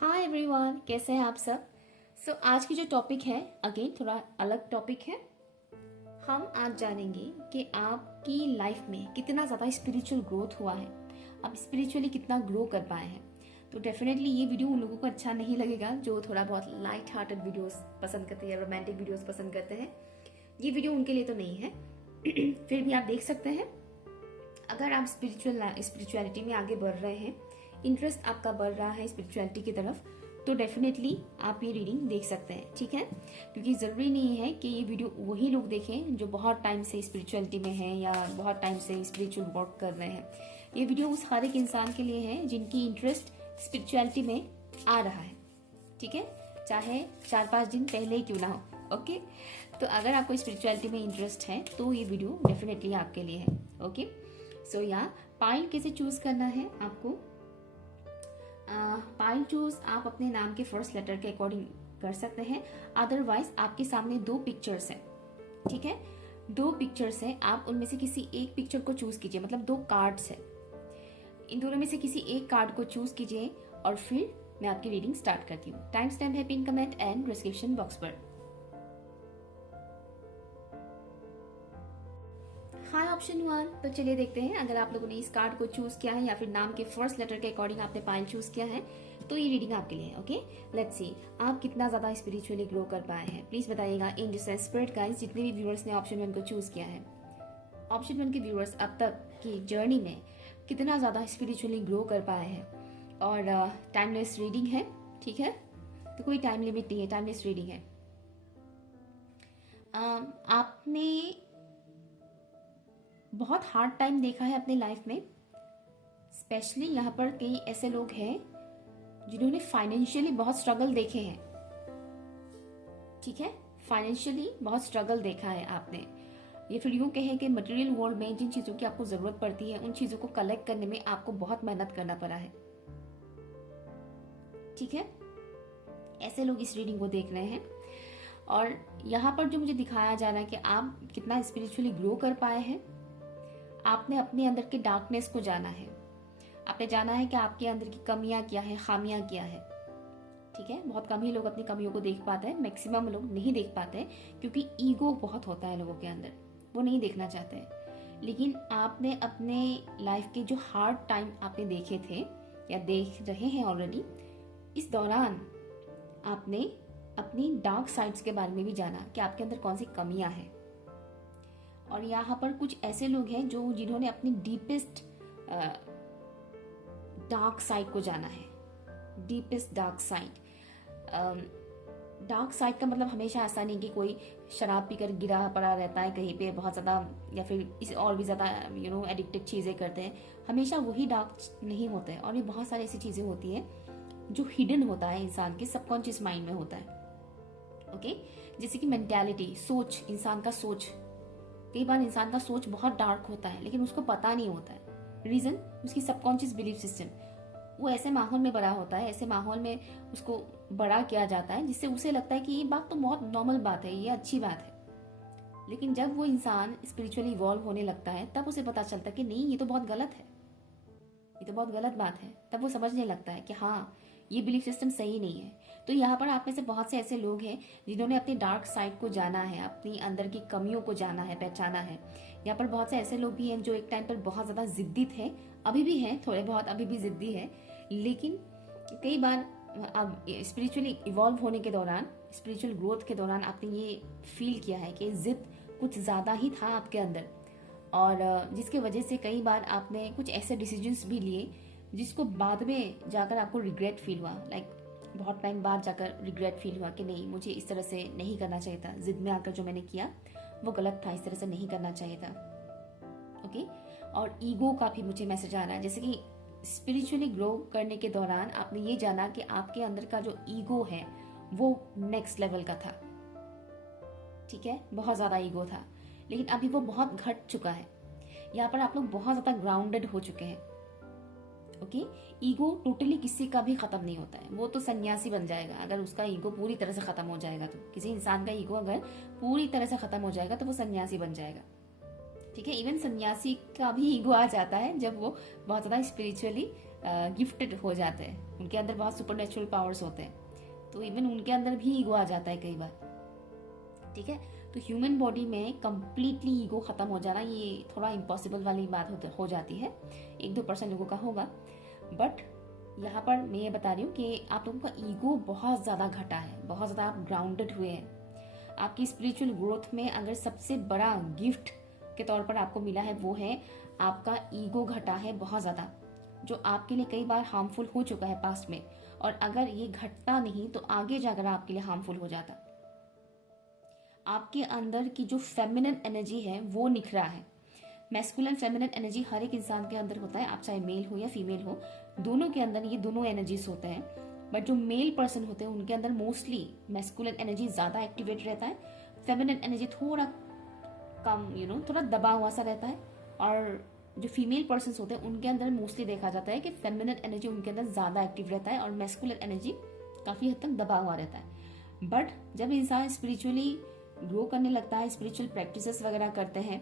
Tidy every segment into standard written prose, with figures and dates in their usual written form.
Hi everyone, कैसे हैं आप सब। आज की जो टॉपिक है अगेन थोड़ा अलग टॉपिक है। हम आज जानेंगे कि आपकी लाइफ में कितना ज़्यादा स्पिरिचुअल ग्रोथ हुआ है, आप स्पिरिचुअली कितना ग्रो कर पाए हैं। तो डेफिनेटली ये वीडियो उन लोगों को अच्छा नहीं लगेगा जो थोड़ा बहुत लाइट हार्टेड वीडियोस पसंद करते हैं या रोमांटिक वीडियोस पसंद करते हैं। ये वीडियो उनके लिए तो नहीं है। फिर भी आप देख सकते हैं, अगर आप स्पिरिचुअलिटी में आगे बढ़ रहे हैं, इंटरेस्ट आपका बढ़ रहा है स्पिरिचुअलिटी की तरफ, तो डेफिनेटली आप ये रीडिंग देख सकते हैं, ठीक है। क्योंकि ज़रूरी नहीं है कि ये वीडियो वही लोग देखें जो बहुत टाइम से स्पिरिचुअलिटी में हैं या बहुत टाइम से स्पिरिचुअल वर्क कर रहे हैं। ये वीडियो उस हर एक इंसान के लिए है जिनकी इंटरेस्ट स्पिरिचुअलिटी में आ रहा है, ठीक है, चाहे 4-5 दिन पहले ही क्यों ना हो। ओके, तो अगर आपको स्पिरिचुअलिटी में इंटरेस्ट है तो ये वीडियो डेफिनेटली आपके लिए है। ओके, सो यहाँ पाइल कैसे चूज करना है आपको। पाइल चूज आप अपने नाम के फर्स्ट लेटर के अकॉर्डिंग कर सकते हैं। अदरवाइज आपके सामने 2 पिक्चर्स हैं, ठीक है, 2 पिक्चर्स हैं, आप उनमें से किसी एक पिक्चर को चूज कीजिए। मतलब 2 कार्ड्स हैं, इन दोनों में से किसी एक कार्ड को चूज कीजिए और फिर मैं आपकी रीडिंग स्टार्ट करती हूँ। टाइम स्टैम्प है pin comment and description box पर। हाई ऑप्शन 1। तो चलिए देखते हैं, अगर आप लोगों ने इस कार्ड को चूज किया है या फिर नाम के फर्स्ट लेटर के अकॉर्डिंग आपने पाइल चूज किया है तो ये रीडिंग आपके लिए है। ओके, लेट्स सी आप कितना ज्यादा स्पिरिचुअली ग्रो कर पाए हैं। प्लीज बताइएगा इन स्पिरिट गाइस, जितने भी व्यूअर्स ने ऑप्शन 1 को चूज किया है, ऑप्शन 1 के व्यूअर्स अब तक की जर्नी में कितना ज्यादा स्पिरिचुअली ग्रो कर पाए हैं। और टाइमलेस रीडिंग है, ठीक है, तो कोई टाइम लिमिट नहीं है, टाइमलेस रीडिंग है। आपने बहुत हार्ड टाइम देखा है अपने लाइफ में। स्पेशली यहाँ पर कई ऐसे लोग हैं जिन्होंने फाइनेंशियली बहुत स्ट्रगल देखे हैं, ठीक है, फाइनेंशियली बहुत स्ट्रगल देखा है आपने। ये फिर यूं कहें कि मटेरियल वर्ल्ड में जिन चीजों की आपको जरूरत पड़ती है उन चीजों को कलेक्ट करने में आपको बहुत मेहनत करना पड़ा है, ठीक है। ऐसे लोग इस रीडिंग को देख रहे हैं और यहाँ पर जो मुझे दिखाया जा रहा है कि आप कितना स्पिरिचुअली ग्रो कर पाए हैं। आपने अपने अंदर के डार्कनेस को जाना है, आपने जाना है कि आपके अंदर की कमियां क्या है, खामियां क्या है, ठीक है। बहुत कम ही लोग अपनी कमियों को देख पाते हैं, मैक्सिमम लोग नहीं देख पाते हैं क्योंकि ईगो बहुत होता है लोगों के अंदर, वो नहीं देखना चाहते हैं। लेकिन आपने अपने लाइफ के जो हार्ड टाइम आपने देखे थे या देख रहे हैं ऑलरेडी, इस दौरान आपने अपनी डार्क साइड्स के बारे में भी जाना कि आपके अंदर कौन सी कमियां हैं। और यहाँ पर कुछ ऐसे लोग हैं जो जिन्होंने अपनी डीपेस्ट डार्क साइड को जाना है। Deepest dark side, dark side का मतलब हमेशा ऐसा नहीं कि कोई शराब पीकर गिरा पड़ा रहता है कहीं पे बहुत ज़्यादा या फिर इस और भी ज़्यादा एडिक्टेड चीज़ें करते हैं। हमेशा वही डार्क नहीं होता है, और ये बहुत सारी ऐसी चीज़ें होती हैं जो हिडन होता है, इंसान के सबकॉन्शियस माइंड में होता है। ओके, जैसे कि मेंटालिटी, सोच, इंसान का सोच। कई बार इंसान का सोच बहुत डार्क होता है लेकिन उसको पता नहीं होता है। रीजन उसकी सबकॉन्शियस बिलीफ सिस्टम, वो ऐसे माहौल में बड़ा होता है, ऐसे माहौल में उसको बड़ा किया जाता है जिससे उसे लगता है कि ये बात तो बहुत नॉर्मल बात है, ये अच्छी बात है। लेकिन जब वो इंसान स्पिरिचुअली इवॉल्व होने लगता है तब उसे पता चलता है कि नहीं, ये तो बहुत गलत है, ये तो बहुत गलत बात है। तब वो समझने लगता है कि हाँ, ये बिलीफ सिस्टम सही नहीं है। तो यहाँ पर आप में से बहुत से ऐसे लोग हैं जिन्होंने अपनी डार्क साइड को जाना है, अपनी अंदर की कमियों को जाना है, पहचाना है। यहाँ पर बहुत से ऐसे लोग भी हैं जो एक टाइम पर बहुत ज़्यादा जिद्दी थे, अभी भी हैं, थोड़े बहुत अभी भी जिद्दी है। लेकिन कई बार अब स्पिरिचुअली इवॉल्व होने के दौरान, स्पिरिचुअल ग्रोथ के दौरान आपने ये फील किया है कि जिद कुछ ज़्यादा ही था आपके अंदर, और जिसकी वजह से कई बार आपने कुछ ऐसे डिसीजंस भी लिए जिसको बाद में जाकर आपको रिग्रेट फील हुआ। लाइक बहुत टाइम बाद जाकर रिग्रेट फील हुआ कि नहीं, मुझे इस तरह से नहीं करना चाहिए था, जिद में आकर जो मैंने किया वो गलत था, इस तरह से नहीं करना चाहिए था। ओके, और ईगो का भी मुझे मैसेज आ रहा है, जैसे कि स्पिरिचुअली ग्रो करने के दौरान आपने ये जाना कि आपके अंदर का जो ईगो है वो नेक्स्ट लेवल का था, ठीक है, बहुत ज्यादा ईगो था, लेकिन अभी वो बहुत घट चुका है। यहाँ पर आप लोग बहुत ज्यादा ग्राउंडेड हो चुके हैं। ओके, ईगो टोटली किसी का भी खत्म नहीं होता है, वो तो सन्यासी बन जाएगा अगर उसका ईगो पूरी तरह से खत्म हो जाएगा। तो किसी इंसान का ईगो अगर पूरी तरह से खत्म हो जाएगा तो वो सन्यासी बन जाएगा। ठीक है। इवन सन्यासी का भी ईगो आ जाता है जब वो बहुत ज़्यादा स्पिरिचुअली गिफ्टेड हो जाते हैं, उनके अंदर बहुत सुपर नेचुरल पावर्स होते हैं, तो इवन उनके अंदर भी ईगो आ जाता है कई बार। ठीक है। तो ह्यूमन बॉडी में कंप्लीटली ईगो खत्म हो जाना ये थोड़ा इम्पॉसिबल वाली बात हो जाती है, 1-2% लोगों का होगा। बट यहाँ पर मैं ये बता रही हूँ कि आप लोगों का ईगो बहुत ज़्यादा घटा है, बहुत ज़्यादा आप ग्राउंडेड हुए हैं। आपकी स्पिरिचुअल ग्रोथ में अगर सबसे बड़ा गिफ्ट के तौर पर आपको मिला है वो है आपका ईगो घटा है बहुत ज़्यादा, जो आपके लिए कई बार हार्मफुल हो चुका है पास्ट में, और अगर ये घटता नहीं तो आगे जाकर आपके लिए हार्मफुल हो जाता। आपके अंदर की जो फेमिनिन एनर्जी है वो निखरा है। मैस्कुलिन फेमिनिन एनर्जी हर एक इंसान के अंदर होता है, आप चाहे मेल हो या फीमेल हो, दोनों के अंदर ये दोनों एनर्जीज होते हैं। बट जो मेल पर्सन होते हैं उनके अंदर मोस्टली मैस्कुलिन एनर्जी ज्यादा एक्टिवेट रहता है, फेमिनिन एनर्जी थोड़ा कम, थोड़ा दबा हुआ सा रहता है। और जो फीमेल पर्सन होते हैं उनके अंदर मोस्टली देखा जाता है कि फेमिनिन एनर्जी उनके अंदर ज्यादा एक्टिव रहता है और मैस्कुलिन एनर्जी काफी हद तक दबा हुआ रहता है। बट जब इंसान स्पिरिचुअली ग्रो करने लगता है, स्पिरिचुअल प्रैक्टिसेस वगैरह करते हैं,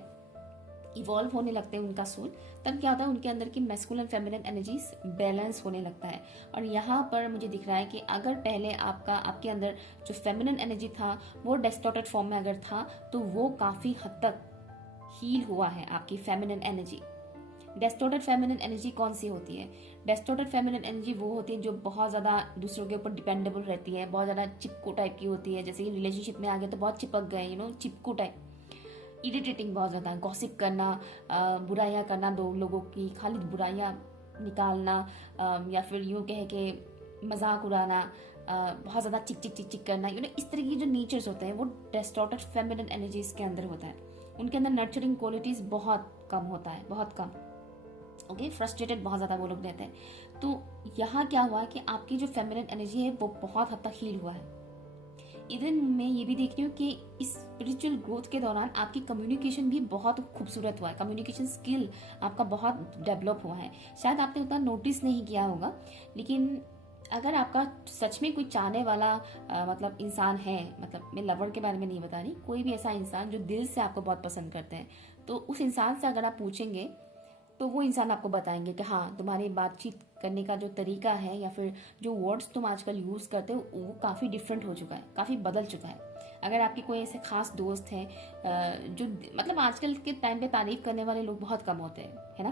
इवॉल्व होने लगते हैं उनका सोल, तब क्या होता है उनके अंदर की मैस्कुलिन फेमिनिन एनर्जीज बैलेंस होने लगता है। और यहाँ पर मुझे दिख रहा है कि अगर पहले आपके अंदर जो फेमिनिन एनर्जी था वो डिस्टॉर्टेड फॉर्म में अगर था तो वो काफी हद तक हील हुआ है आपकी feminine energy. Distorted feminine energy कौन सी होती है? डिस्टॉर्टेड फेमिनिन एनर्जी वो होती है जो बहुत ज़्यादा दूसरों के ऊपर डिपेंडेबल रहती है, बहुत ज़्यादा चिपकू टाइप की होती है, जैसे कि रिलेशनशिप में आ गए तो बहुत चिपक गए, चिपकू टाइप, इरिटेटिंग बहुत ज़्यादा, गॉसिप करना, बुराइयाँ करना, दो लोगों की खाली बुराइयाँ निकालना, या फिर यूँ कहे कि मजाक उड़ाना, बहुत ज़्यादा चिक चिक चिक चिक करना, इस तरह की जो नेचर्स होते हैं वो डिस्टॉर्टेड फेमिनिन एनर्जीज के अंदर होता है। उनके अंदर नर्चरिंग क्वालिटीज़ बहुत कम होता है, बहुत कम। ओके, फ्रस्ट्रेटेड बहुत ज़्यादा वो लोग रहते हैं। तो यहाँ क्या हुआ कि आपकी जो फेमिनिन एनर्जी है वो बहुत हद तक हील हुआ है। इवन मैं ये भी देख रही हूँ कि इस स्पिरिचुअल ग्रोथ के दौरान आपकी कम्युनिकेशन भी बहुत खूबसूरत हुआ है, कम्युनिकेशन स्किल आपका बहुत डेवलप हुआ है। शायद आपने उतना नोटिस नहीं किया होगा, लेकिन अगर आपका सच में कोई चाहने वाला मतलब इंसान है, मतलब मैं लवर के बारे में नहीं बता रही, कोई भी ऐसा इंसान जो दिल से आपको बहुत पसंद करते हैं, तो उस इंसान से अगर आप पूछेंगे तो वो इंसान आपको बताएंगे कि हाँ, तुम्हारी बातचीत करने का जो तरीका है या फिर जो वर्ड्स तुम आजकल यूज़ करते हो वो काफ़ी डिफरेंट हो चुका है, काफ़ी बदल चुका है। अगर आपके कोई ऐसे खास दोस्त हैं जो मतलब आजकल के टाइम पे तारीफ करने वाले लोग बहुत कम होते हैं, है ना,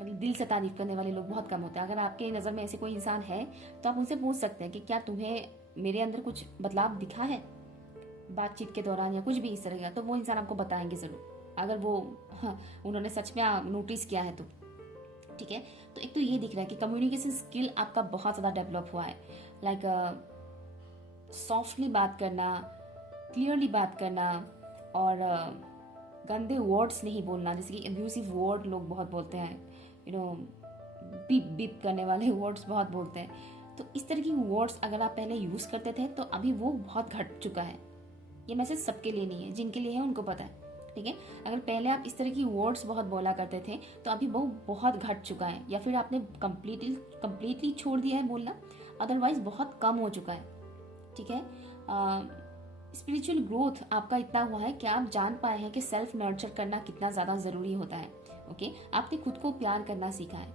मतलब दिल से तारीफ करने वाले लोग बहुत कम होते हैं। अगर आपके नज़र में ऐसे कोई इंसान है तो आप उनसे पूछ सकते हैं कि क्या तुम्हें मेरे अंदर कुछ बदलाव दिखा है बातचीत के दौरान या कुछ भी इस तरह का, तो वो इंसान आपको बताएंगे ज़रूर, अगर वो उन्होंने सच में नोटिस किया है तो। ठीक है। तो एक तो ये दिख रहा है कि कम्युनिकेशन स्किल आपका बहुत ज़्यादा डेवलप हुआ है, लाइक सॉफ्टली बात करना, क्लियरली बात करना, और गंदे वर्ड्स नहीं बोलना, जैसे कि अब्यूसिव वर्ड लोग बहुत बोलते हैं, बीप बीप करने वाले वर्ड्स बहुत बोलते हैं। तो इस तरह की वर्ड्स अगर आप पहले यूज़ करते थे तो अभी वो बहुत घट चुका है। ये मैसेज सबके लिए नहीं है, जिनके लिए है उनको पता है। ठीक है। अगर पहले आप इस तरह की वर्ड्स बहुत बोला करते थे तो अभी वो बहुत घट चुका है, या फिर आपने कंप्लीटली छोड़ दिया है बोलना, अदरवाइज बहुत कम हो चुका है। ठीक है। स्पिरिचुअल ग्रोथ आपका इतना हुआ है कि आप जान पाए हैं कि सेल्फ नर्चर करना कितना ज़्यादा ज़रूरी होता है। ओके, आपने खुद को प्यार करना सीखा है,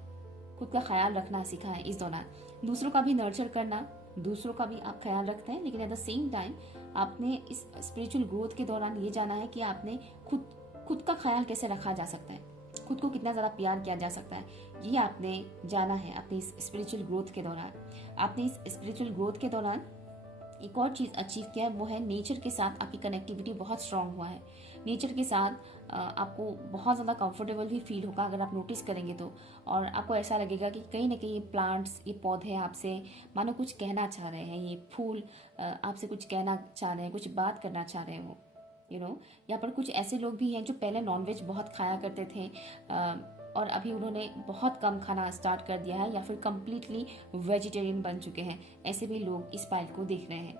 खुद का ख्याल रखना सीखा है इस दौरान, दूसरों का भी नर्चर करना, दूसरों का भी आप ख्याल रखते हैं, लेकिन एट द सेम टाइम आपने इस स्पिरिचुअल ग्रोथ के दौरान ये जाना है कि आपने खुद का ख्याल कैसे रखा जा सकता है, खुद को कितना ज़्यादा प्यार किया जा सकता है, ये आपने जाना है अपनी इस स्पिरिचुअल ग्रोथ के दौरान। आपने इस स्पिरिचुअल ग्रोथ के दौरान एक और चीज़ अचीव किया है, वो है नेचर के साथ आपकी कनेक्टिविटी बहुत स्ट्रांग हुआ है। नेचर के साथ आपको बहुत ज़्यादा कंफर्टेबल भी फील होगा अगर आप नोटिस करेंगे तो, और आपको ऐसा लगेगा कि कहीं ना कहीं ये प्लांट्स, ये पौधे आपसे मानो कुछ कहना चाह रहे हैं, ये फूल आपसे कुछ कहना चाह रहे हैं, कुछ बात करना चाह रहे हो। यहाँ पर कुछ ऐसे लोग भी हैं जो पहले नॉनवेज बहुत खाया करते थे और अभी उन्होंने बहुत कम खाना स्टार्ट कर दिया है, या फिर कम्प्लीटली वेजिटेरियन बन चुके हैं। ऐसे भी लोग इस फाइल को देख रहे हैं,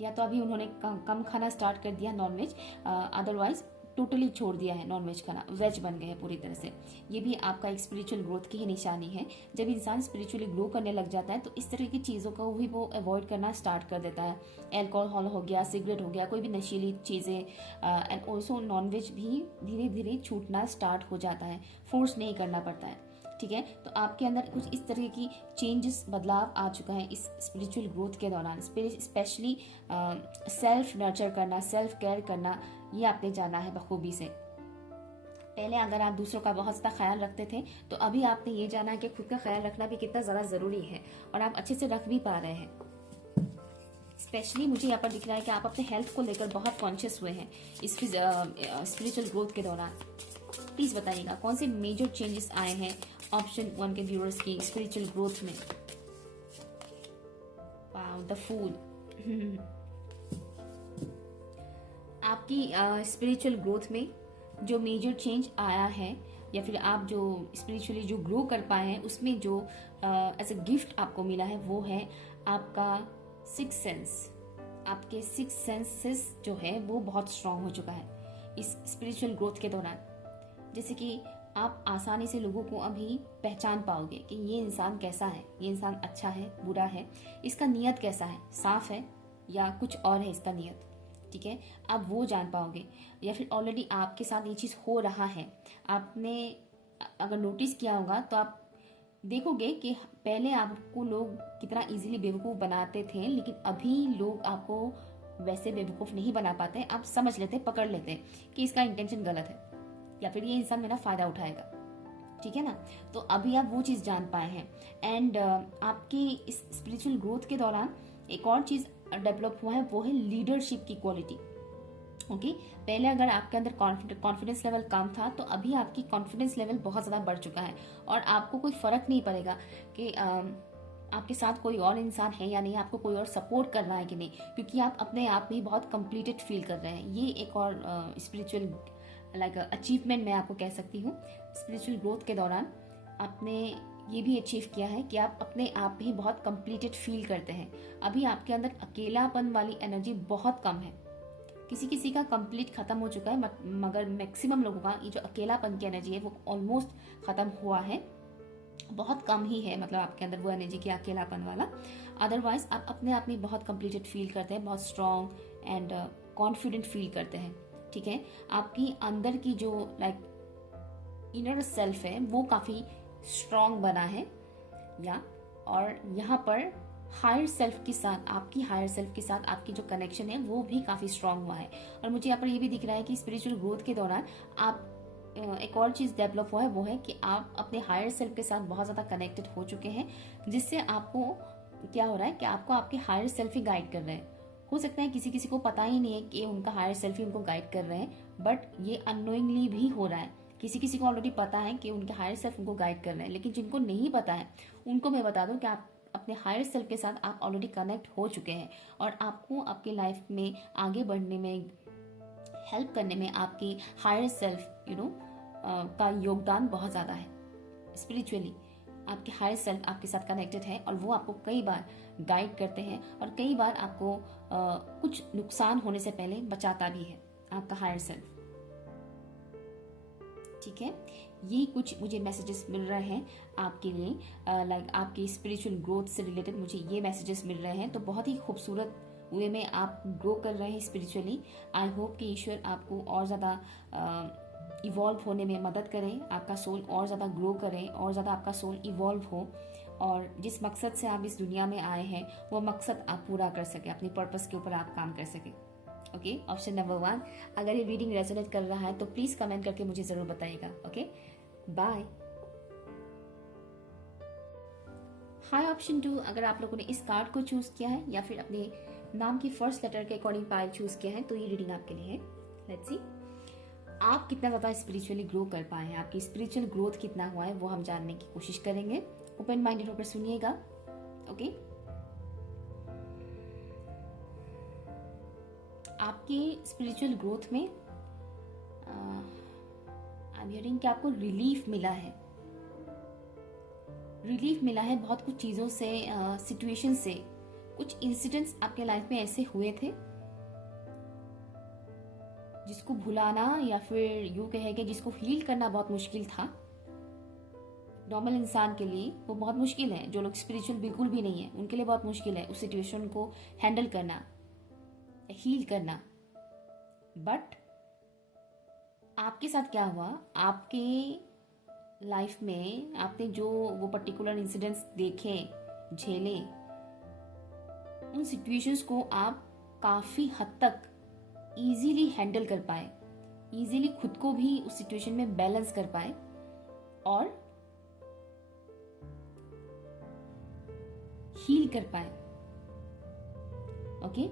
या तो अभी उन्होंने कम खाना स्टार्ट कर दिया नॉनवेज, अदरवाइज टोटली छोड़ दिया है नॉनवेज खाना, वेज बन गए हैं पूरी तरह से। ये भी आपका एक स्पिरिचुअल ग्रोथ की ही निशानी है। जब इंसान स्पिरिचुअली ग्रो करने लग जाता है तो इस तरह की चीज़ों को भी वो अवॉइड करना स्टार्ट कर देता है। अल्कोहल हो गया, सिगरेट हो गया, कोई भी नशीली चीज़ें, एंड ऑल्सो नॉनवेज भी धीरे धीरे छूटना स्टार्ट हो जाता है, फोर्स नहीं करना पड़ता है। ठीक है, तो आपके अंदर कुछ इस तरह की चेंजेस, बदलाव आ चुका है इस स्पिरिचुअल ग्रोथ के दौरान। स्पेशली सेल्फ नर्चर करना, सेल्फ केयर करना, ये आपने जाना है बखूबी से। पहले अगर आप दूसरों का बहुत ज़्यादा ख्याल रखते थे तो अभी आपने ये जाना है कि खुद का ख्याल रखना भी कितना ज़्यादा ज़रूरी है, और आप अच्छे से रख भी पा रहे हैं। स्पेशली मुझे यहाँ पर दिख रहा है कि आप अपने हेल्थ को लेकर बहुत कॉन्शियस हुए हैं इस स्पिरिचुअल ग्रोथ के दौरान। प्लीज़ बताइएगा कौन से मेजर चेंजेस आए हैं ऑप्शन 1 के व्यूअर्स की स्पिरिचुअल ग्रोथ में। Wow, the fool. आपकी स्पिरिचुअल ग्रोथ में जो मेजर चेंज आया है, या फिर आप जो स्पिरिचुअली जो ग्रो कर पाए हैं, उसमें जो एज अ गिफ्ट आपको मिला है वो है आपका सिक्स सेंस। आपके सिक्स सेंसेस जो है वो बहुत स्ट्रांग हो चुका है इस स्पिरिचुअल ग्रोथ के दौरान। जैसे कि आप आसानी से लोगों को अभी पहचान पाओगे कि ये इंसान कैसा है, ये इंसान अच्छा है, बुरा है, इसका नियत कैसा है, साफ है या कुछ और है इसका नियत। ठीक है, आप वो जान पाओगे। या फिर ऑलरेडी आपके साथ ये चीज़ हो रहा है, आपने अगर नोटिस किया होगा तो आप देखोगे कि पहले आपको लोग कितना इजीली बेवकूफ़ बनाते थे, लेकिन अभी लोग आपको वैसे बेवकूफ़ नहीं बना पाते। आप समझ लेते, पकड़ लेते कि इसका इंटेंशन गलत है, या फिर ये इंसान मेरा फ़ायदा उठाएगा। ठीक है ना, तो अभी आप वो चीज़ जान पाए हैं। एंड आपकी इस स्पिरिचुअल ग्रोथ के दौरान एक और चीज़ डेवलप हुआ है, वो है लीडरशिप की क्वालिटी। ओके, पहले अगर आपके अंदर कॉन्फिडेंस लेवल कम था तो अभी आपकी कॉन्फिडेंस लेवल बहुत ज़्यादा बढ़ चुका है, और आपको कोई फ़र्क नहीं पड़ेगा कि आपके साथ कोई और इंसान है या नहीं, आपको कोई और सपोर्ट कर रहा है कि नहीं, क्योंकि आप अपने आप में ही बहुत कंप्लीटेड फील कर रहे हैं। ये एक और स्पिरिचुअल अचीवमेंट मैं आपको कह सकती हूँ। स्पिरिचुअल ग्रोथ के दौरान आपने ये भी अचीव किया है कि आप अपने आप ही बहुत कंप्लीटेड फील करते हैं। अभी आपके अंदर अकेलापन वाली एनर्जी बहुत कम है। किसी किसी का कंप्लीट खत्म हो चुका है, मगर मैक्सिमम लोगों का ये जो अकेलापन की एनर्जी है वो ऑलमोस्ट खत्म हुआ है। बहुत कम ही है मतलब आपके अंदर वो एनर्जी की अकेलापन वाला। अदरवाइज आप अपने आप में बहुत कंप्लीटेड फील करते हैं, बहुत स्ट्रॉन्ग एंड कॉन्फिडेंट फील करते हैं। ठीक है, आपकी अंदर की जो इनर सेल्फ है वो काफ़ी स्ट्रॉन्ग बना है, या और यहाँ पर हायर सेल्फ के साथ, आपकी हायर सेल्फ के साथ आपकी जो कनेक्शन है वो भी काफ़ी स्ट्रांग हुआ है। और मुझे यहाँ पर ये भी दिख रहा है कि स्पिरिचुअल ग्रोथ के दौरान आप एक और चीज़ डेवलप हुआ है, वो है कि आप अपने हायर सेल्फ के साथ बहुत ज़्यादा कनेक्टेड हो चुके हैं, जिससे आपको क्या हो रहा है कि आपको आपके हायर सेल्फ ही गाइड कर रहे हैं। हो सकता है किसी किसी को पता ही नहीं है कि उनका हायर सेल्फ ही उनको गाइड कर रहे हैं, बट ये अननोइंगली भी हो रहा है। किसी किसी को ऑलरेडी पता है कि उनके हायर सेल्फ उनको गाइड कर रहे हैं, लेकिन जिनको नहीं पता है उनको मैं बता दूं कि आप अपने हायर सेल्फ के साथ आप ऑलरेडी कनेक्ट हो चुके हैं, और आपको आपके लाइफ में आगे बढ़ने में, हेल्प करने में आपकी हायर सेल्फ का योगदान बहुत ज़्यादा है। स्पिरिचुअली आपके हायर सेल्फ आपके साथ कनेक्टेड है, और वो आपको कई बार गाइड करते हैं, और कई बार आपको कुछ नुकसान होने से पहले बचाता भी है आपका हायर सेल्फ। ठीक है, ये कुछ मुझे मैसेजेस मिल रहे हैं आपके लिए, आपकी स्पिरिचुअल ग्रोथ से रिलेटेड मुझे ये मैसेजेस मिल रहे हैं। तो बहुत ही खूबसूरत वे में आप ग्रो कर रहे हैं स्पिरिचुअली। आई होप कि ईश्वर आपको और ज़्यादा इवॉल्व होने में मदद करें, आपका सोल और ज़्यादा ग्रो करें, और ज़्यादा आपका सोल इवॉल्व हो, और जिस मकसद से आप इस दुनिया में आए हैं वो मकसद आप पूरा कर सकें, अपनी पर्पस के ऊपर आप काम कर सकें। Okay, option number 1। अगर ये रीडिंग रेजोनेट कर रहा है तो प्लीज़ कमेंट करके मुझे ज़रूर बताइएगा। Okay, bye. हाय ऑप्शन 2, अगर आप लोगों ने इस कार्ड को चूज़ किया है या फिर अपने नाम की फर्स्ट लेटर के अकॉर्डिंग पाइल चूज़ किया है तो ये रीडिंग आपके लिए है। लेट्स सी आप कितना ज़्यादा स्पिरिचुअली ग्रो कर पाए हैं, आपकी स्पिरिचुअल ग्रोथ कितना हुआ है वो हम जानने की कोशिश करेंगे। ओपन माइंडेड होकर सुनिएगा। ओके, आपकी स्पिरिचुअल ग्रोथ में आई एम हियरिंग कि आपको रिलीफ मिला है। रिलीफ मिला है बहुत कुछ चीज़ों से, सिचुएशन से। कुछ इंसिडेंट्स आपके लाइफ में ऐसे हुए थे जिसको भुलाना या फिर यूं कहे कि जिसको हील करना बहुत मुश्किल था, नॉर्मल इंसान के लिए वो बहुत मुश्किल है। जो लोग स्पिरिचुअल बिल्कुल भी नहीं है उनके लिए बहुत मुश्किल है उस सिचुएशन को हैंडल करना, हील करना। बट आपके साथ क्या हुआ, आपके लाइफ में आपने जो वो पर्टिकुलर इंसिडेंट्स देखे, झेले, उन सिचुएशंस को आप काफी हद तक इजीली हैंडल कर पाए, इजीली खुद को भी उस सिचुएशन में बैलेंस कर पाए और हील कर पाए। ओके,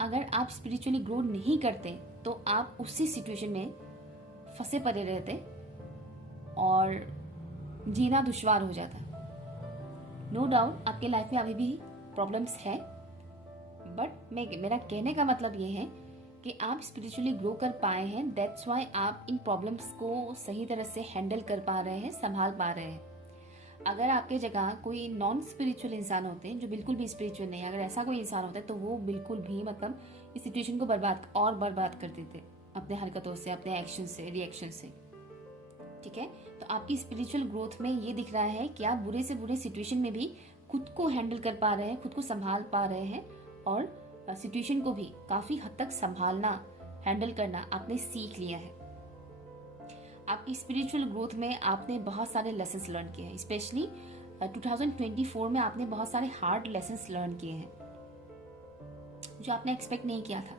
अगर आप स्पिरिचुअली ग्रो नहीं करते तो आप उसी सिचुएशन में फंसे पड़े रहते और जीना दुश्वार हो जाता। नो डाउट आपके लाइफ में अभी भी प्रॉब्लम्स है, बट मेरा कहने का मतलब ये है कि आप स्पिरिचुअली ग्रो कर पाए हैं, दैट्स वाई आप इन प्रॉब्लम्स को सही तरह से हैंडल कर पा रहे हैं, संभाल पा रहे हैं। अगर आपके जगह कोई नॉन स्पिरिचुअल इंसान होते हैं जो बिल्कुल भी स्पिरिचुअल नहीं, अगर ऐसा कोई इंसान होता है तो वो बिल्कुल भी मतलब इस सिचुएशन को बर्बाद कर देते अपने हरकतों से, अपने एक्शन से, रिएक्शन से। ठीक है, तो आपकी स्पिरिचुअल ग्रोथ में ये दिख रहा है कि आप बुरे से बुरे सिचुएशन में भी खुद को हैंडल कर पा रहे हैं, खुद को संभाल पा रहे हैं और सिचुएशन को भी काफी हद तक संभालना, हैंडल करना आपने सीख लिया है। आपकी स्पिरिचुअल ग्रोथ में आपने बहुत सारे लेसन्स लर्न किए हैं, स्पेशली 2024 में आपने बहुत सारे हार्ड लेसन्स लर्न किए हैं जो आपने एक्सपेक्ट नहीं किया था।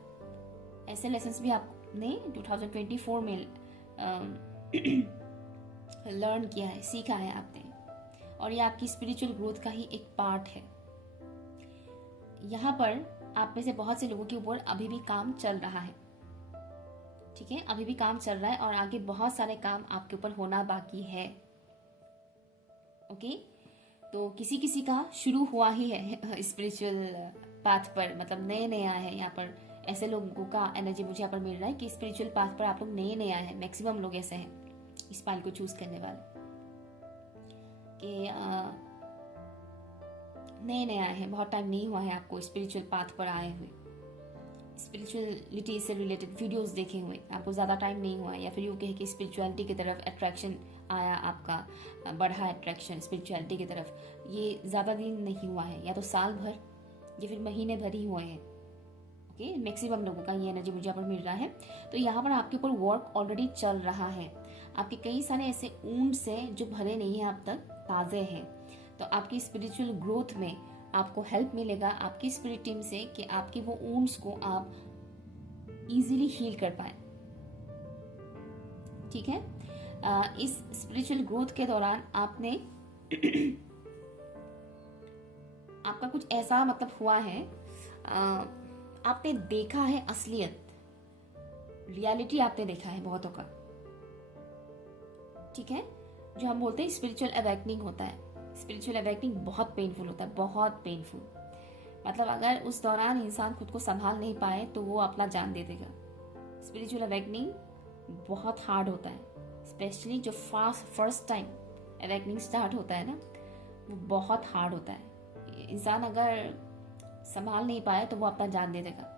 ऐसे लेसन्स भी आपने 2024 में लर्न किया है, सीखा है आपने, और ये आपकी स्पिरिचुअल ग्रोथ का ही एक पार्ट है। यहाँ पर आप में से बहुत से लोगों के ऊपर अभी भी काम चल रहा है। ठीक है, अभी भी काम चल रहा है और आगे बहुत सारे काम आपके ऊपर होना बाकी है। ओके, तो किसी किसी का शुरू हुआ ही है स्पिरिचुअल पाथ पर, मतलब नए नए आए हैं। यहाँ पर ऐसे लोगों का एनर्जी मुझे यहाँ पर मिल रहा है कि स्पिरिचुअल पाथ पर आप लोग नए नए आए हैं। मैक्सिमम लोग ऐसे हैं इस पाइल को चूज करने वाले कि नए नए आए हैं, बहुत टाइम नहीं हुआ है आपको स्पिरिचुअल पाथ पर आए हुए, स्पिरिचुअलिटी से रिलेटेड वीडियोस देखे हुए आपको ज़्यादा टाइम नहीं हुआ है, या फिर यूँ कहे कि स्पिरिचुअलिटी की तरफ अट्रैक्शन आया, आपका बढ़ा अट्रैक्शन स्पिरिचुअलिटी की तरफ, ये ज़्यादा दिन नहीं हुआ है, या तो साल भर या फिर महीने भर ही हुए हैं। ओके, मैक्सिमम लोगों का ये एनर्जी मुझे यहाँ पर मिल रहा है। तो यहाँ पर आपके ऊपर वर्क ऑलरेडी चल रहा है। आपके कई सारे ऐसे ऊंड्स हैं जो भरे नहीं हैं अब तक, ताज़े हैं। तो आपकी स्पिरिचुअल ग्रोथ में आपको हेल्प मिलेगा आपकी स्पिरिट टीम से कि आपकी वो वुंड्स को आप इजीली हील कर पाए। ठीक है, इस स्पिरिचुअल ग्रोथ के दौरान आपने आपका कुछ ऐसा मतलब हुआ है, आपने देखा है असलियत, रियलिटी आपने देखा है बहुतों का। ठीक है, जो हम बोलते हैं स्पिरिचुअल अवेकनिंग होता है। स्पिरिचुअल अवेकनिंग बहुत पेनफुल होता है, बहुत पेनफुल। मतलब अगर उस दौरान इंसान खुद को संभाल नहीं पाए तो वो अपना जान दे देगा। स्पिरिचुअल अवेकनिंग बहुत हार्ड होता है, स्पेशली जो फर्स्ट टाइम अवेकनिंग स्टार्ट होता है ना, वो बहुत हार्ड होता है। इंसान अगर संभाल नहीं पाए तो वो अपना जान दे देगा।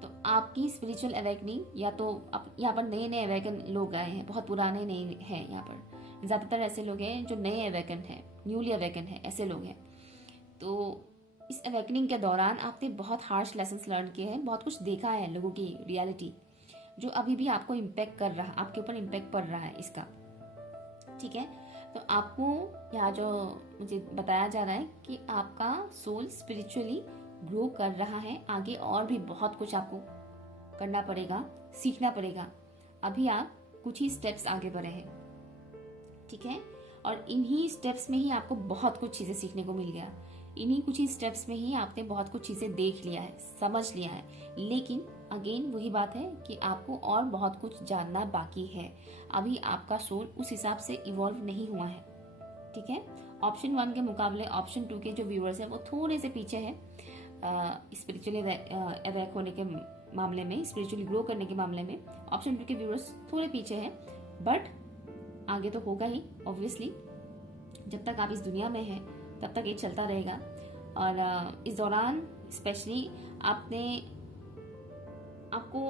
तो आपकी स्पिरिचुअल अवेकनिंग, या तो यहाँ पर नए नए अवेकन लोग आए हैं, बहुत पुराने नहीं हैं। यहाँ पर ज़्यादातर ऐसे लोग हैं जो नए अवेकन हैं, न्यूली अवेकन हैं, ऐसे लोग हैं। तो इस अवेकनिंग के दौरान आपने बहुत हार्श लेसन्स लर्न किए हैं, बहुत कुछ देखा है लोगों की रियलिटी, जो अभी भी आपको इम्पेक्ट कर रहा, आपके ऊपर इम्पेक्ट पड़ रहा है इसका। ठीक है, तो आपको यहाँ जो मुझे बताया जा रहा है कि आपका सोल स्पिरिचुअली ग्रो कर रहा है। आगे और भी बहुत कुछ आपको करना पड़ेगा, सीखना पड़ेगा। अभी आप कुछ ही स्टेप्स आगे बढ़े हैं। ठीक है, और इन्हीं स्टेप्स में ही आपको बहुत कुछ चीज़ें सीखने को मिल गया। इन्हीं कुछ ही स्टेप्स में ही आपने बहुत कुछ चीज़ें देख लिया है, समझ लिया है। लेकिन अगेन वही बात है कि आपको और बहुत कुछ जानना बाकी है। अभी आपका सोल उस हिसाब से इवॉल्व नहीं हुआ है। ठीक है, ऑप्शन 1 के मुकाबले ऑप्शन 2 के जो व्यूअर्स हैं वो थोड़े से पीछे हैं स्पिरिचुअली अवेक होने के मामले में, स्पिरिचुअली ग्रो करने के मामले में। ऑप्शन 2 के व्यूअर्स थोड़े पीछे हैं, बट आगे तो होगा ही ऑब्वियसली। जब तक आप इस दुनिया में हैं तब तक ये चलता रहेगा। और इस दौरान स्पेशली आपने आपको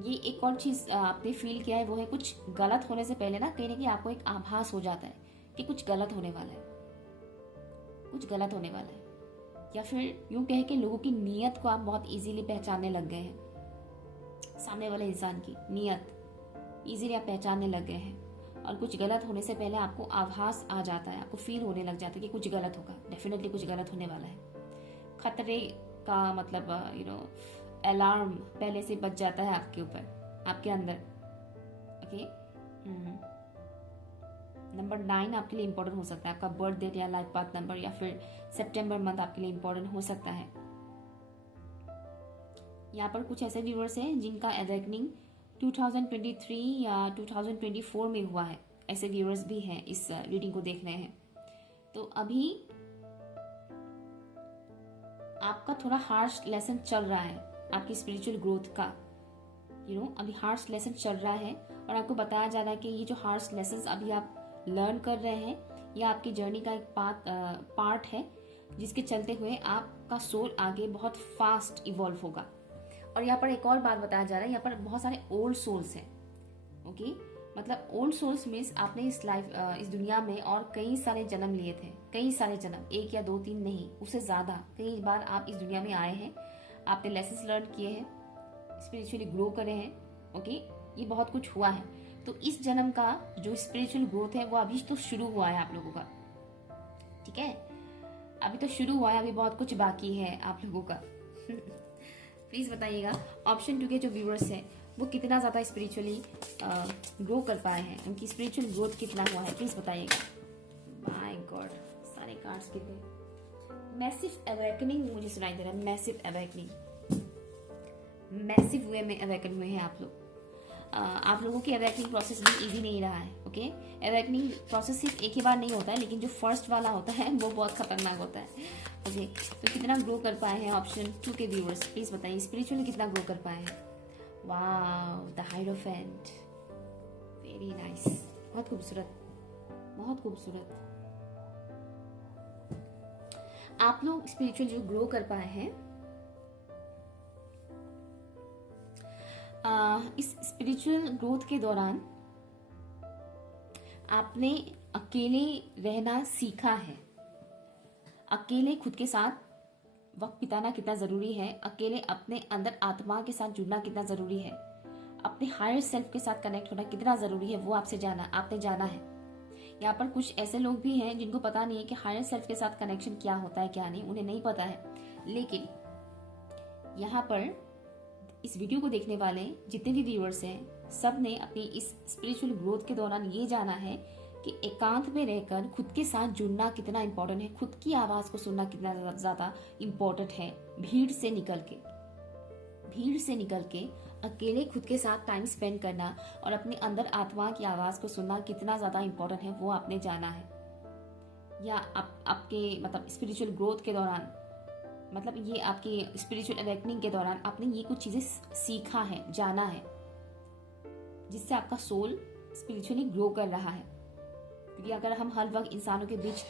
ये एक और चीज आपने फील किया है, वो है कुछ गलत होने से पहले ना कहीं आपको एक आभास हो जाता है कि कुछ गलत होने वाला है, कुछ गलत होने वाला है। या फिर यूं कहे कि लोगों की नीयत को आप बहुत इजीली पहचानने लग गए हैं, सामने वाले इंसान की नीयत इजीली आप पहचानने लग गए हैं। और कुछ गलत होने से पहले आपको आभास आ जाता है, आपको फील होने लग जाता है कि कुछ गलत होगा, डेफिनेटली कुछ गलत होने वाला है। खतरे का मतलब अलार्म पहले से बज जाता है आपके ऊपर, आपके अंदर। ओके, नंबर 9 आपके लिए इंपॉर्टेंट हो सकता है, आपका बर्थ डेट या लाइफ पाथ नंबर, या फिर सितंबर मंथ आपके लिए इंपॉर्टेंट हो सकता है। यहाँ पर कुछ ऐसे व्यूअर्स हैं जिनका अवेकनिंग 2023 या 2024 में हुआ है, ऐसे व्यूअर्स भी हैं इस रीडिंग को देख रहे हैं। तो अभी आपका थोड़ा हार्श लेसन चल रहा है आपकी स्पिरिचुअल ग्रोथ का, अभी हार्श लेसन चल रहा है, और आपको बताया जा रहा है कि ये जो हार्श लेसन अभी आप लर्न कर रहे हैं, ये आपकी जर्नी का एक पार्ट है, जिसके चलते हुए आपका सोल आगे बहुत फास्ट इवॉल्व होगा। और यहाँ पर एक और बात बताया जा रहा है, यहाँ पर बहुत सारे ओल्ड सोल्स हैं। ओके, मतलब ओल्ड सोल्स मीन्स आपने इस दुनिया में और कई सारे जन्म लिए थे, कई सारे जन्म, 1 या 2 3 नहीं, उससे ज्यादा कई बार आप इस दुनिया में आए हैं, आपने लेसन्स लर्न किए हैं, स्पिरिचुअली ग्रो करे हैं। ओके, ये बहुत कुछ हुआ है। तो इस जन्म का जो स्पिरिचुअल ग्रोथ है वो अभी तो शुरू हुआ है आप लोगों का, ठीक है, अभी तो शुरू हुआ है, अभी बहुत कुछ बाकी है आप लोगों का। प्लीज बताइएगा ऑप्शन 2 के जो व्यूअर्स हैं वो कितना ज्यादा स्पिरिचुअली ग्रो कर पाए हैं, उनकी स्पिरिचुअल ग्रोथ कितना हुआ है, प्लीज बताइएगा। माय गॉड, सारे कार्ड्स कितने मैसिव अवेकनिंग मुझे सुनाई दे रहा है, मैसिव अवेकनिंग, मैसिव वे में अवेकन हुए हैं आप लोग। आप लोगों की अवेकनिंग प्रोसेस भी इजी नहीं रहा है। ओके, अवेकनिंग प्रोसेस सिर्फ एक ही बार नहीं होता है, लेकिन जो फर्स्ट वाला होता है वो बहुत खतरनाक होता है। ओके, तो कितना ग्रो कर पाए हैं ऑप्शन 2 के व्यूअर्स, प्लीज बताइए स्पिरिचुअली कितना ग्रो कर पाए हैं। वाव, द हायरोफेंट, वेरी नाइस, बहुत खूबसूरत, बहुत खूबसूरत। आप लोग स्पिरिचुअल जो ग्रो कर पाए हैं, इस स्पिरिचुअल ग्रोथ के दौरान आपने अकेले रहना सीखा है, अकेले खुद के साथ वक्त बिताना कितना जरूरी है, अकेले अपने अंदर आत्मा के साथ जुड़ना कितना जरूरी है, अपने हायर सेल्फ के साथ कनेक्ट होना कितना जरूरी है, वो आपने जाना है। यहाँ पर कुछ ऐसे लोग भी हैं जिनको पता नहीं है कि हायर सेल्फ के साथ कनेक्शन क्या होता है क्या नहीं, उन्हें नहीं पता है। लेकिन यहाँ पर इस वीडियो को देखने वाले जितने भी व्यूअर्स हैं, सब ने अपनी इस स्पिरिचुअल ग्रोथ के दौरान ये जाना है कि एकांत में रहकर खुद के साथ जुड़ना कितना इम्पोर्टेंट है, खुद की आवाज को सुनना कितना ज्यादा इम्पोर्टेंट है। भीड़ से निकल के अकेले खुद के साथ टाइम स्पेंड करना और अपने अंदर आत्मा की आवाज को सुनना कितना ज्यादा इम्पोर्टेंट है, वो आपने जाना है। या आपके मतलब स्पिरिचुअल ग्रोथ के दौरान, मतलब ये आपकी स्पिरिचुअल अवेकनिंग के दौरान आपने ये कुछ चीजें सीखा है, जाना है, जिससे आपका सोल स्पिरिचुअली ग्रो कर रहा है। क्योंकि अगर हम हर वक्त इंसानों के बीच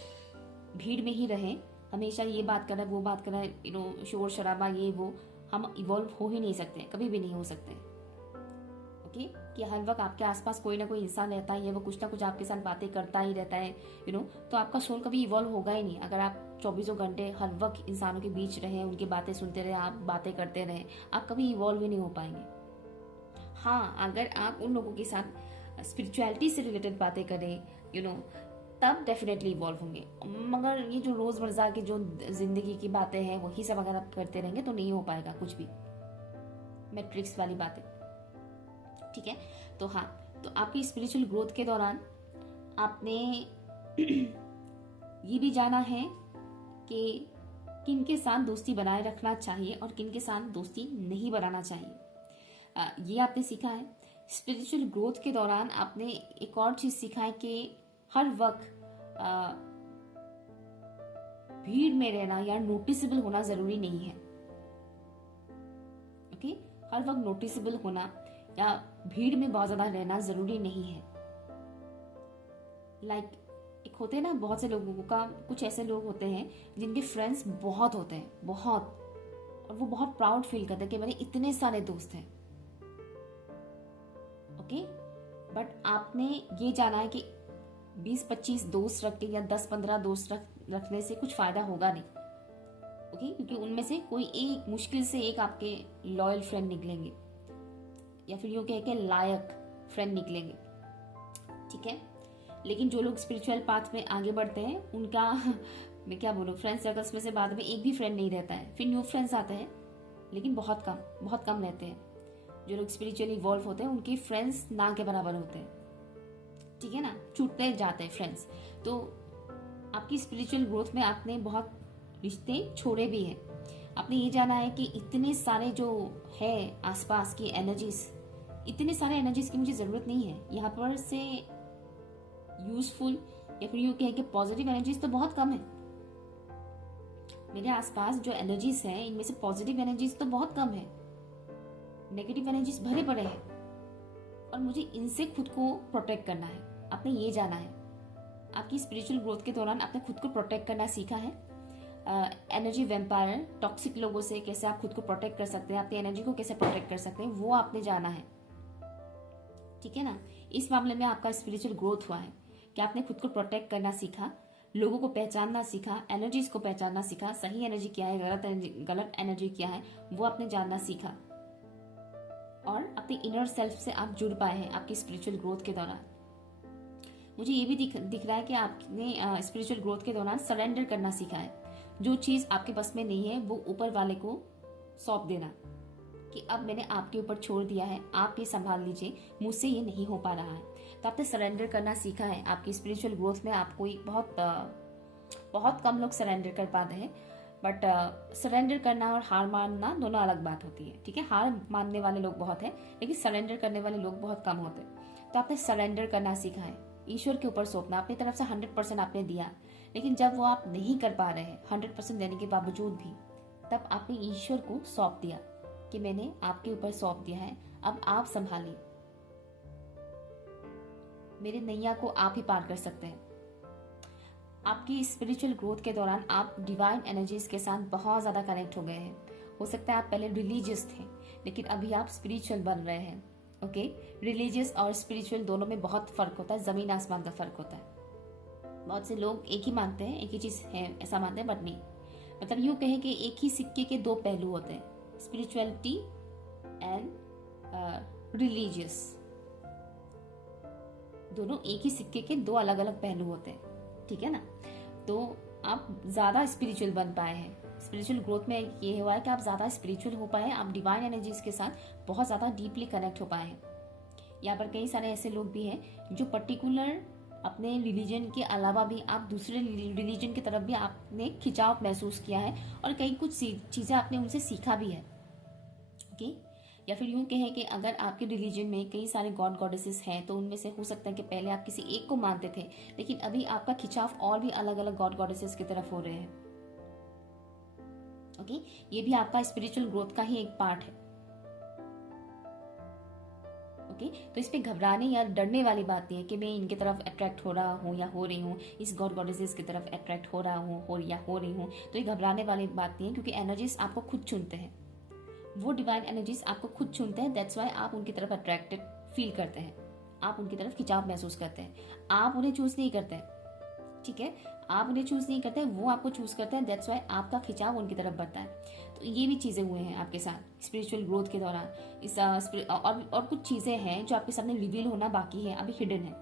भीड़ में ही रहें, हमेशा ये बात करना वो बात करना, शोर शराबा ये वो, हम इवॉल्व हो ही नहीं सकते, कभी भी नहीं हो सकते। ओके, कि हर वक्त आपके आसपास कोई ना कोई इंसान रहता है, वो कुछ ना कुछ आपके साथ बातें करता ही रहता है, तो आपका सोल कभी इवॉल्व होगा ही नहीं। अगर आप 24 घंटे हर वक्त इंसानों के बीच रहे, उनकी बातें सुनते रहे, आप बातें करते रहे, आप कभी इवॉल्व ही नहीं हो पाएंगे। हाँ, अगर आप उन लोगों के साथ स्पिरिचुअलिटी से रिलेटेड बातें करें, तब डेफिनेटली इवॉल्व होंगे। मगर ये जो रोजमर्रा की जो जिंदगी की बातें हैं वही सब अगर आप करते रहेंगे तो नहीं हो पाएगा कुछ भी, मैट्रिक्स वाली बातें, ठीक है। तो हाँ, तो आपकी स्पिरिचुअल ग्रोथ के दौरान आपने ये भी जाना है कि किन के साथ दोस्ती बनाए रखना चाहिए और किन के साथ दोस्ती नहीं बनाना चाहिए, ये आपने सीखा है। स्पिरिचुअल ग्रोथ के दौरान आपने एक और चीज सीखा है कि हर वक्त भीड़ में रहना या नोटिसेबल होना जरूरी नहीं है। ओके, हर वक्त नोटिसेबल होना या भीड़ में बहुत ज्यादा रहना जरूरी नहीं है। एक होते हैं ना बहुत से लोगों का, कुछ ऐसे लोग होते हैं जिनके फ्रेंड्स बहुत होते हैं, बहुत, और वो बहुत प्राउड फील करते हैं कि मेरे इतने सारे दोस्त हैं, ओके। बट आपने ये जाना है कि 20-25 दोस्त रख के या 10-15 दोस्त रखने से कुछ फायदा होगा नहीं। ओके, क्योंकि उनमें से कोई एक, मुश्किल से एक आपके लॉयल फ्रेंड निकलेंगे, या फिर यूं कह के लायक फ्रेंड निकलेंगे, ठीक है। लेकिन जो लोग स्पिरिचुअल पाथ में आगे बढ़ते हैं उनका मैं क्या बोलूँ, फ्रेंड सर्कल्स में से बाद में एक भी फ्रेंड नहीं रहता है, फिर न्यू फ्रेंड्स आते हैं, लेकिन बहुत कम रहते हैं। जो लोग स्पिरिचुअली इवॉल्व होते हैं उनके फ्रेंड्स ना के बराबर होते हैं, ठीक है ना, छूटते जाते हैं फ्रेंड्स। तो आपकी स्पिरिचुअल ग्रोथ में आपने बहुत रिश्ते छोड़े भी हैं। आपने ये जाना है कि इतने सारे जो है आसपास की एनर्जीज, इतने सारे एनर्जीज की मुझे ज़रूरत नहीं है। यहाँ पर से यूजफुल या फिर यूँ कहें कि पॉजिटिव एनर्जीज तो बहुत कम है। मेरे आसपास जो एनर्जीज हैं इनमें से पॉजिटिव एनर्जीज तो बहुत कम है, नेगेटिव एनर्जीज भरे पड़े हैं, और मुझे इनसे खुद को प्रोटेक्ट करना है। आपने ये जाना है, आपकी स्पिरिचुअल ग्रोथ के दौरान आपने खुद को प्रोटेक्ट करना सीखा है। एनर्जी वेम्पायर, टॉक्सिक लोगों से कैसे आप खुद को प्रोटेक्ट कर सकते हैं, अपनी एनर्जी को कैसे प्रोटेक्ट कर सकते हैं, वो आपने जाना है, ठीक है ना। इस मामले में आपका स्पिरिचुअल ग्रोथ हुआ है कि आपने खुद को प्रोटेक्ट करना सीखा, लोगों को पहचानना सीखा, एनर्जीज को पहचानना सीखा, सही एनर्जी क्या है, गलत एनर्जी क्या है, वो आपने जानना सीखा, और अपने इनर सेल्फ से आप जुड़ पाए हैं आपकी स्पिरिचुअल ग्रोथ के दौरान। मुझे ये भी दिख रहा है कि आपने स्पिरिचुअल ग्रोथ के दौरान सरेंडर करना सीखा है। जो चीज़ आपके बस में नहीं है वो ऊपर वाले को सौंप देना, कि अब मैंने आपके ऊपर छोड़ दिया है, आप ये संभाल लीजिए, मुझसे ये नहीं हो पा रहा है। तो आपने सरेंडर करना सीखा है। आपकी स्पिरिचुअल ग्रोथ में आपको एक बहुत कम लोग सरेंडर कर पाते हैं, बट सरेंडर करना और हार मानना दोनों अलग बात होती है, ठीक है। हार मानने वाले लोग बहुत हैं, लेकिन सरेंडर करने वाले लोग बहुत कम होते हैं। तो आपने सरेंडर करना सीखा है, ईश्वर के ऊपर सौंपना। अपनी तरफ से 100% आपने दिया, लेकिन जब वो आप नहीं कर पा रहे हैं 100% देने के बावजूद भी, तब आपने ईश्वर को सौंप दिया कि मैंने आपके ऊपर सौंप दिया है, अब आप संभालिए, मेरे नैया को आप ही पार कर सकते हैं। आपकी स्पिरिचुअल ग्रोथ के दौरान आप डिवाइन एनर्जीज के साथ बहुत ज़्यादा कनेक्ट हो गए हैं। हो सकता है आप पहले रिलीजियस थे, लेकिन अभी आप स्पिरिचुअल बन रहे हैं, ओके। रिलीजियस और स्पिरिचुअल दोनों में बहुत फ़र्क होता है, ज़मीन आसमान का फ़र्क होता है। बहुत से लोग एक ही मानते हैं, एक ही चीज़ है ऐसा मानते हैं, बट नहीं। मतलब यूँ कहें कि एक ही सिक्के के दो पहलू होते हैं, स्पिरिचुअलिटी एंड रिलीजियस। दोनों एक ही सिक्के के दो अलग अलग पहलू होते हैं, ठीक है ना। तो आप ज़्यादा स्पिरिचुअल बन पाए हैं। स्पिरिचुअल ग्रोथ में ये हुआ है कि आप ज़्यादा स्पिरिचुअल हो पाए हैं, आप डिवाइन एनर्जीज के साथ बहुत ज़्यादा डीपली कनेक्ट हो पाए हैं। यहाँ पर कई सारे ऐसे लोग भी हैं जो पर्टिकुलर अपने रिलीजन के अलावा भी आप दूसरे रिलीजन की तरफ भी आपने खिंचाव महसूस किया है, और कई कुछ चीज़ें आपने उनसे सीखा भी है, ओके। या फिर यूँ कहें कि अगर आपके रिलीजन में कई सारे गॉड गॉडेसेस हैं, तो उनमें से हो सकता है कि पहले आप किसी एक को मानते थे, लेकिन अभी आपका खिंचाव और भी अलग अलग गॉड गॉडेसेस की तरफ हो रहे हैं, ओके। ये भी आपका स्पिरिचुअल ग्रोथ का ही एक पार्ट है, ओके। तो इस पे घबराने या डरने वाली बात नहीं है कि मैं इनकी तरफ अट्रैक्ट हो रहा हूँ या हो रही हूँ, इस गॉड गॉडेसेस की तरफ अट्रैक्ट हो रहा हूँ हो रही हूँ। तो ये घबराने वाली बात नहीं है, क्योंकि एनर्जीज आपको खुद चुनते हैं, वो डिवाइन एनर्जीज आपको खुद चुनते हैं। दैट्स वाई आप उनकी तरफ अट्रैक्टेड फील करते हैं, आप उनकी तरफ खिंचाव महसूस करते हैं। आप उन्हें चूज नहीं करते, ठीक है, आप उन्हें चूज नहीं करते, वो आपको चूज करते हैं। दैट्स वाई आपका खिंचाव उनकी तरफ बढ़ता है। तो ये भी चीज़ें हुए हैं आपके साथ स्पिरिचुअल ग्रोथ के दौरान। इस और कुछ चीज़ें हैं जो आपके सामने रिवील होना बाकी है, अभी हिडन है,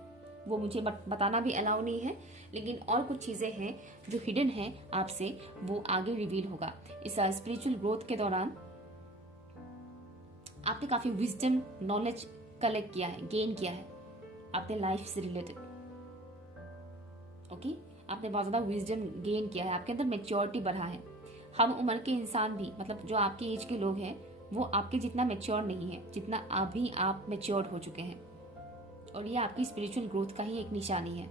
वो मुझे बताना भी अलाउ नहीं है, लेकिन और कुछ चीज़ें हैं जो हिडन है आपसे, वो आगे रिवील होगा। इस स्पिरिचुअल ग्रोथ के दौरान आपने काफ़ी विजडम नॉलेज कलेक्ट किया है, गेन किया है आपने लाइफ से रिलेटेड, ओके। आपने बहुत ज़्यादा विजडम गेन किया है, आपके अंदर मेच्योरिटी बढ़ा है। हम उम्र के इंसान भी, मतलब जो आपकी एज के लोग हैं, वो आपके जितना मेच्योर नहीं है जितना अभी आप मेच्योर हो चुके हैं, और ये आपकी स्पिरिचुअल ग्रोथ का ही एक निशानी है,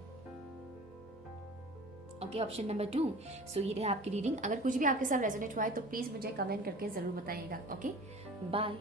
ओके। Option number 2। सो ये रहे आपकी रीडिंग। अगर कुछ भी आपके साथ रेजोनेट हुआ है तो प्लीज़ मुझे कमेंट करके ज़रूर बताइएगा, ओके। बाय।